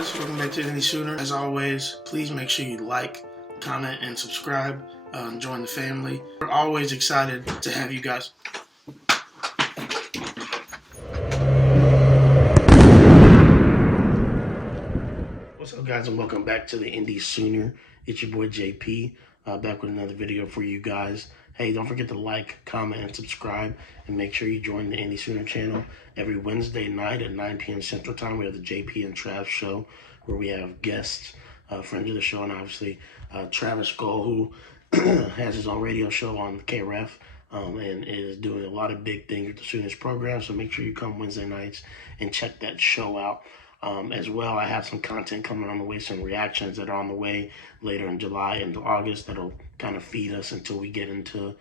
guys, welcome back to Any Sooner. As always, please make sure you like, comment, and subscribe. Join the family. We're always excited to have you guys. What's up, guys, and welcome back to the Indy Sooner. It's your boy JP, back with another video for you guys. Hey, don't forget to like, comment, and subscribe, and make sure you join the Indy Sooner channel. Every Wednesday night at 9 p.m. Central Time, we have the JP and Trav show, where we have guests, friends of the show, and obviously Travis Skull, who has his own radio show on KREF, and is doing a lot of big things with the Sooners program. So make sure you come Wednesday nights and check that show out. As well, I have some content coming on the way, some reactions that are on the way later in July and August that'll kind of feed us until we get into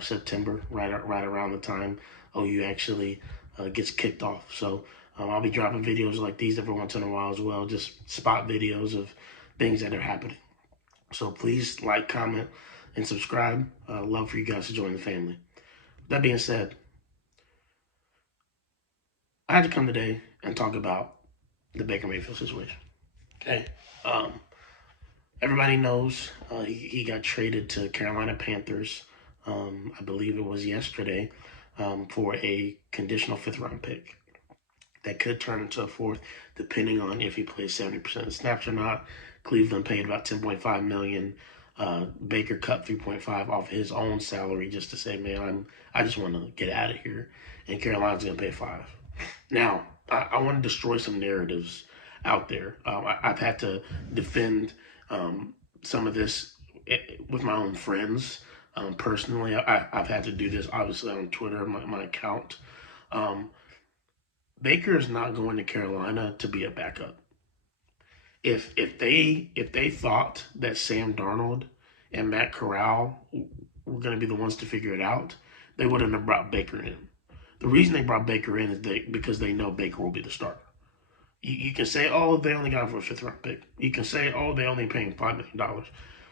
September, right around the time OU actually gets kicked off. So I'll be dropping videos like these every once in a while as well, just spot videos of things that are happening. So please like, comment, and subscribe. Love for you guys to join the family. That being said, I had to come today and talk about the Baker Mayfield situation. Okay. Everybody knows he got traded to Carolina Panthers, I believe it was yesterday, for a conditional 5th-round pick that could turn into a 4th, depending on if he plays 70% of the snaps or not. Cleveland paid about $10.5 million. Baker cut $3.5 off his own salary just to say, man, I just want to get out of here. And Carolina's going to pay $5 million. Now, I want to destroy some narratives out there. I've had to defend some of this with my own friends. Personally, I've had to do this, obviously, on Twitter, my account. Baker is not going to Carolina to be a backup. If they thought that Sam Darnold and Matt Corral were going to be the ones to figure it out, they wouldn't have brought Baker in. The reason they brought Baker in is because they know Baker will be the starter. You can say, oh, they only got him for a 5th-round pick. You can say, oh, they only paying $5 million.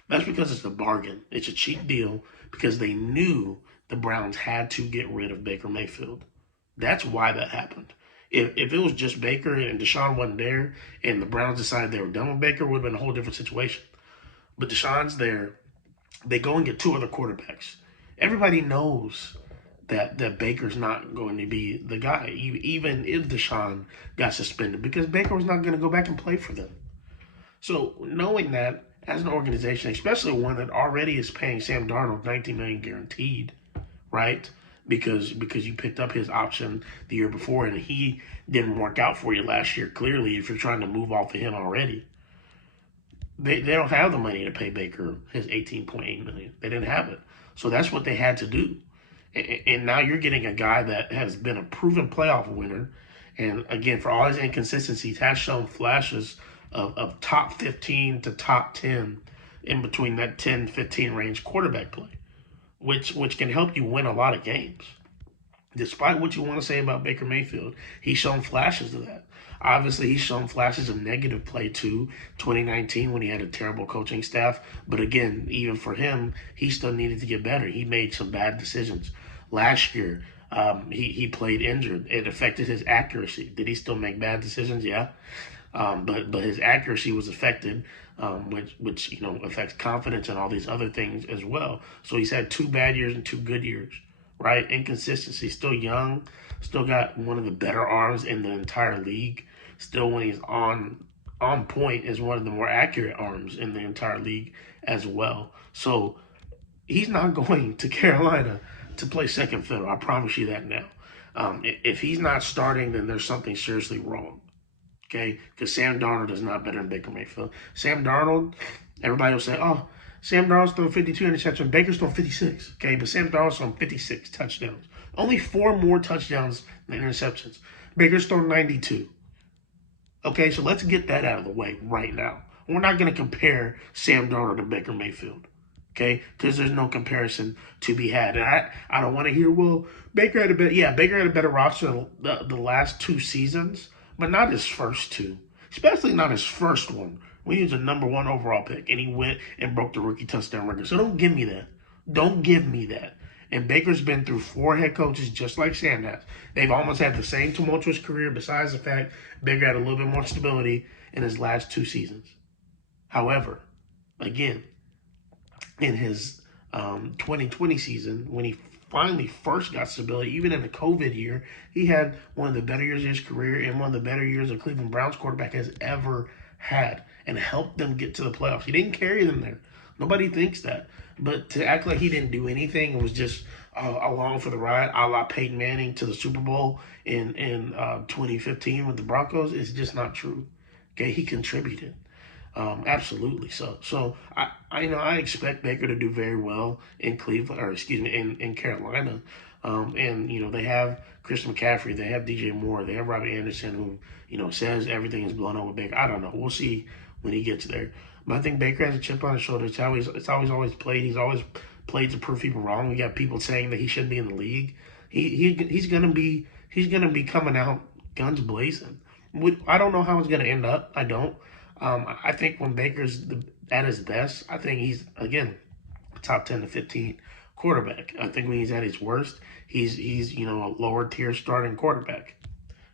That's because it's a bargain. It's a cheap deal because they knew the Browns had to get rid of Baker Mayfield. That's why that happened. If it was just Baker and Deshaun wasn't there and the Browns decided they were done with Baker, it would have been a whole different situation. But Deshaun's there. They go and get 2 other quarterbacks. Everybody knows that Baker's not going to be the guy, even if Deshaun got suspended, because Baker was not going to go back and play for them. So knowing that, as an organization, especially one that already is paying Sam Darnold $19 million guaranteed, right? Because you picked up his option the year before and he didn't work out for you last year. Clearly, if you're trying to move off of him already, they don't have the money to pay Baker his $18.8 million. They didn't have it, so that's what they had to do. And now you're getting a guy that has been a proven playoff winner. And again, for all his inconsistencies, has shown flashes of top 15 to top 10 in between that 10-15 range quarterback play, which can help you win a lot of games. Despite what you want to say about Baker Mayfield, he's shown flashes of that. Obviously, he's shown flashes of negative play too, 2019 when he had a terrible coaching staff. But again, even for him, he still needed to get better. He made some bad decisions. Last year, he played injured. It affected his accuracy. Did he still make bad decisions? Yeah. But his accuracy was affected, which affects confidence and all these other things as well. So he's had 2 bad years and 2 good years, right? Inconsistency. Still young. Still got one of the better arms in the entire league. Still, when he's on point, is one of the more accurate arms in the entire league as well. So he's not going to Carolina to play second fiddle. I promise you that now. If he's not starting, then there's something seriously wrong. Okay? Because Sam Darnold is not better than Baker Mayfield. Sam Darnold, everybody will say, oh, Sam Darnold's throwing 52 interceptions. Baker's throwing 56. Okay? But Sam Darnold's throwing 56 touchdowns. Only 4 more touchdowns than interceptions. Baker's throwing 92. Okay? So let's get that out of the way right now. We're not going to compare Sam Darnold to Baker Mayfield. Okay, because there's no comparison to be had. And I don't want to hear, well, Baker had a better roster the last 2 seasons, but not his first 2, especially not his first one when he was a #1 overall pick and he went and broke the rookie touchdown record. So don't give me that. Don't give me that. And Baker's been through 4 head coaches just like Sam has. They've almost had the same tumultuous career, besides the fact Baker had a little bit more stability in his last 2 seasons. However, again, in his 2020 season, when he finally first got stability, even in the COVID year, he had one of the better years of his career and one of the better years a Cleveland Browns quarterback has ever had, and helped them get to the playoffs. He didn't carry them there. Nobody thinks that. But to act like he didn't do anything and was just along for the ride, a la Peyton Manning to the Super Bowl in 2015 with the Broncos, is just not true. Okay, he contributed. Absolutely. So I expect Baker to do very well in Cleveland, or excuse me, in Carolina. And they have Christian McCaffrey, they have DJ Moore, they have Robbie Anderson, who says everything is blown up with Baker. I don't know. We'll see when he gets there. But I think Baker has a chip on his shoulder. It's always played. He's always played to prove people wrong. We got people saying that he shouldn't be in the league. He's gonna be coming out guns blazing. I don't know how it's gonna end up. I don't. I think when Baker's at his best, I think he's, again, top 10 to 15 quarterback. I think when he's at his worst, he's a lower tier starting quarterback.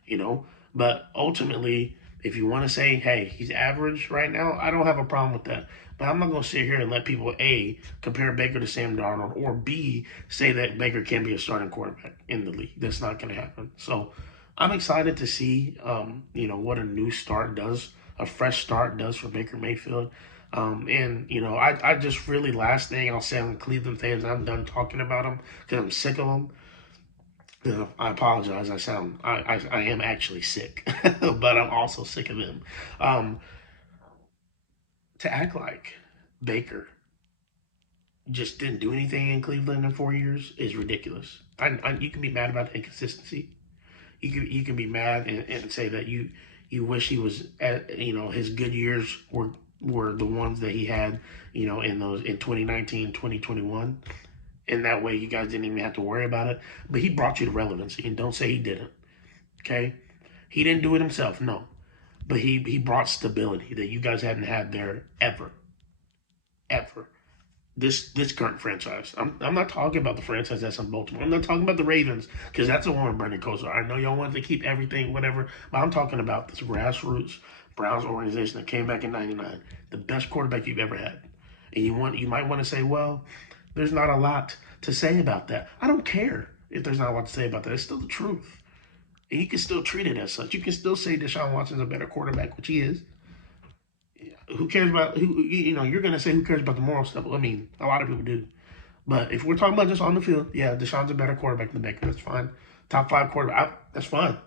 You know, but ultimately, if you want to say, hey, he's average right now, I don't have a problem with that. But I'm not going to sit here and let people A, compare Baker to Sam Darnold, or B, say that Baker can be a starting quarterback in the league. That's not going to happen. So I'm excited to see, what a new start does, a fresh start does for Baker Mayfield. I just really, last thing I'll say on Cleveland fans, I'm done talking about them because I'm sick of them. I apologize. I am actually sick, but I'm also sick of them. Um, to act like Baker just didn't do anything in Cleveland in 4 years is ridiculous. You can be mad about the inconsistency. You can be mad and say that you wish he was at, his good years were the ones that he had, in 2019, 2021. And that way you guys didn't even have to worry about it. But he brought you to relevancy, and don't say he didn't. Okay? He didn't do it himself, no. But he brought stability that you guys hadn't had there ever. Ever. This current franchise. I'm not talking about the franchise that's in Baltimore. I'm not talking about the Ravens, because that's the one with Bernie Kosar. I know y'all want to keep everything, whatever, but I'm talking about this grassroots Browns organization that came back in '99. The best quarterback you've ever had. And you might want to say, well, there's not a lot to say about that. I don't care if there's not a lot to say about that. It's still the truth. And you can still treat it as such. You can still say Deshaun Watson's a better quarterback, which he is. Who cares about who? You're gonna say who cares about the moral stuff. I mean, a lot of people do. But if we're talking about just on the field, yeah, Deshaun's a better quarterback than Baker. That's fine. Top 5 quarterback. That's fine.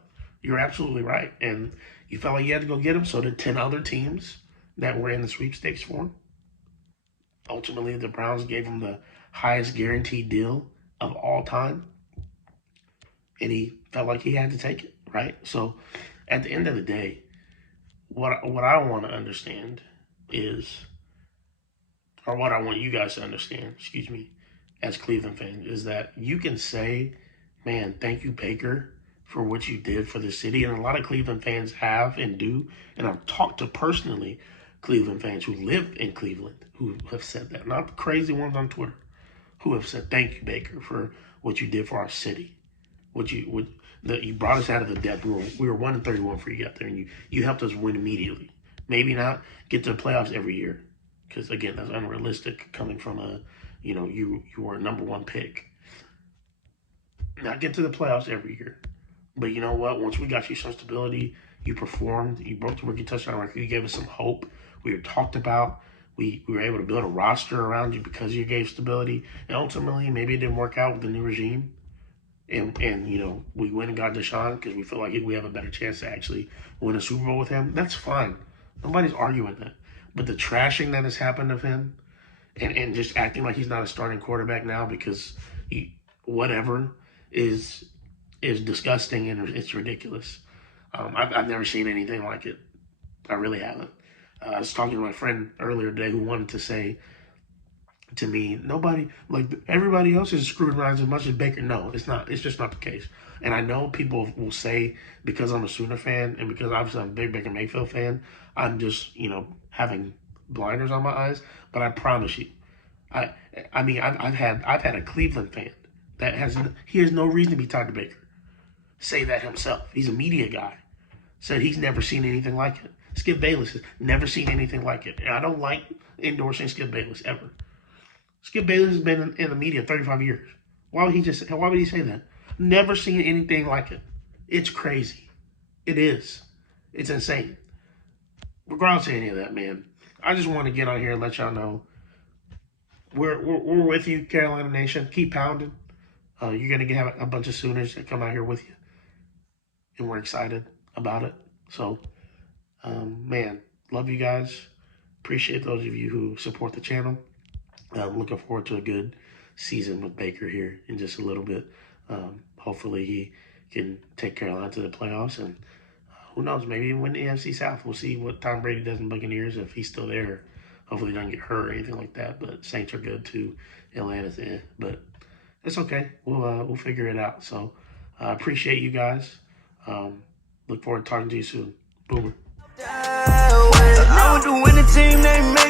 You're absolutely right. And you felt like you had to go get him. So did 10 other teams that were in the sweepstakes for him. Ultimately, the Browns gave him the highest guaranteed deal of all time, and he felt like he had to take it, right? So, at the end of the day, what I want to understand is, or what I want you guys to understand, excuse me, as Cleveland fans, is that you can say, man, thank you, Baker, for what you did for the city. And a lot of Cleveland fans have and do. And I've talked to personally Cleveland fans who live in Cleveland who have said that. Not the crazy ones on Twitter, who have said, thank you, Baker, for what you did for our city. You brought us out of the depth. We were 1-31 for you got there, and you helped us win immediately. Maybe not get to the playoffs every year, because again, that's unrealistic coming from you were a number 1 pick. Not get to the playoffs every year, but you know what? Once we got you some stability, you performed. You broke the rookie touchdown record. You gave us some hope. We were talked about. We were able to build a roster around you because you gave stability. And ultimately, maybe it didn't work out with the new regime. And we went and got Deshaun because we feel like we have a better chance to actually win a Super Bowl with him. That's fine. Nobody's arguing that. But the trashing that has happened of him, and just acting like he's not a starting quarterback now because whatever is disgusting, and it's ridiculous. I've never seen anything like it. I really haven't. I was talking to my friend earlier today who wanted to say to me, nobody, like everybody else is screwed around as much as Baker. No, it's not. It's just not the case. And I know people will say, because I'm a Sooner fan and because obviously I'm a big Baker Mayfield fan, I'm just, having blinders on my eyes. But I promise you, I've had a Cleveland fan He has no reason to be tied to Baker. Say that himself. He's a media guy. Said he's never seen anything like it. Skip Bayless has never seen anything like it. And I don't like endorsing Skip Bayless ever. Skip Bayless has been in the media 35 years. Why would he say that? Never seen anything like it. It's crazy. It is. It's insane. Regardless of any of that, man, I just want to get on here and let y'all know we're with you, Carolina Nation. Keep pounding. You're going to have a bunch of Sooners that come out here with you. And we're excited about it. So, man, love you guys. Appreciate those of you who support the channel. I'm looking forward to a good season with Baker here in just a little bit. Hopefully he can take Carolina to the playoffs, and who knows, maybe win the AFC South. We'll see what Tom Brady does in Buccaneers, if he's still there. Hopefully he doesn't get hurt or anything like that, but Saints are good too. Atlanta's in, but it's okay. We'll figure it out. So I appreciate you guys. Look forward to talking to you soon. Boomer. I would do any team they make.